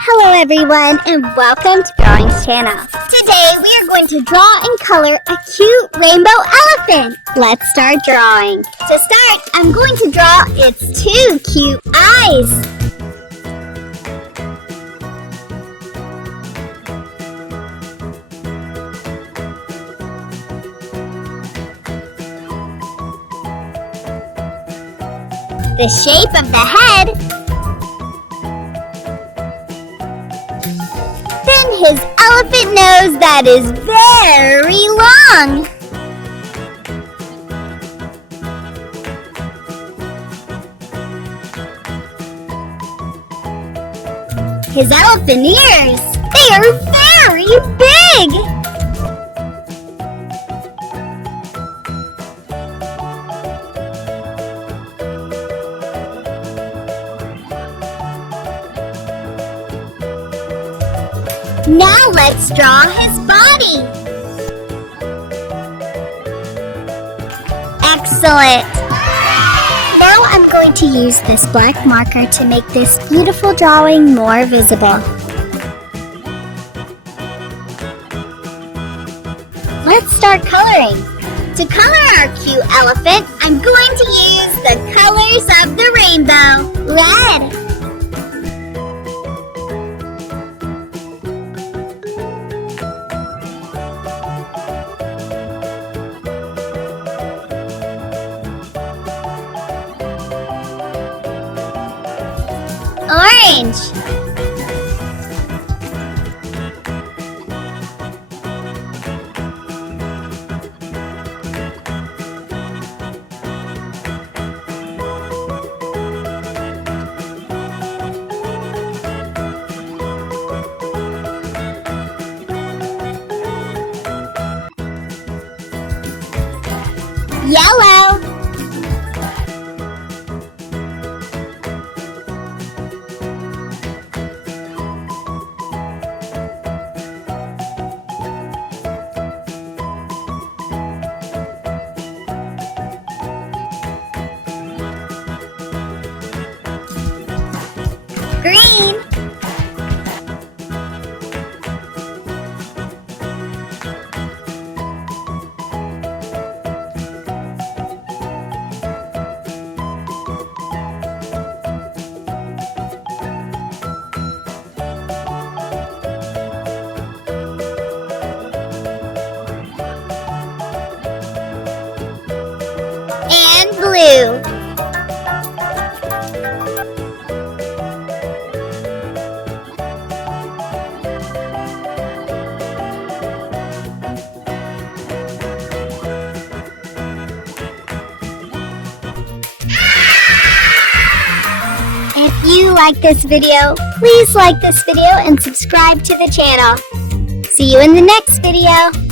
Hello everyone and welcome to Drawing's channel. Today we are going to draw and color a cute rainbow elephant. Let's start drawing. To start, I'm going to draw its two cute eyes. The shape of the head. Then his elephant nose that is very long. His elephant ears, they are very big. Now let's draw his body. Excellent! Now I'm going to use this black marker to make this beautiful drawing more visible. Let's start coloring. To color our cute elephant, I'm going to use the colors of the rainbow. Red, orange, yellow, green, and blue. If you like this video, please like this video and subscribe to the channel. See you in the next video.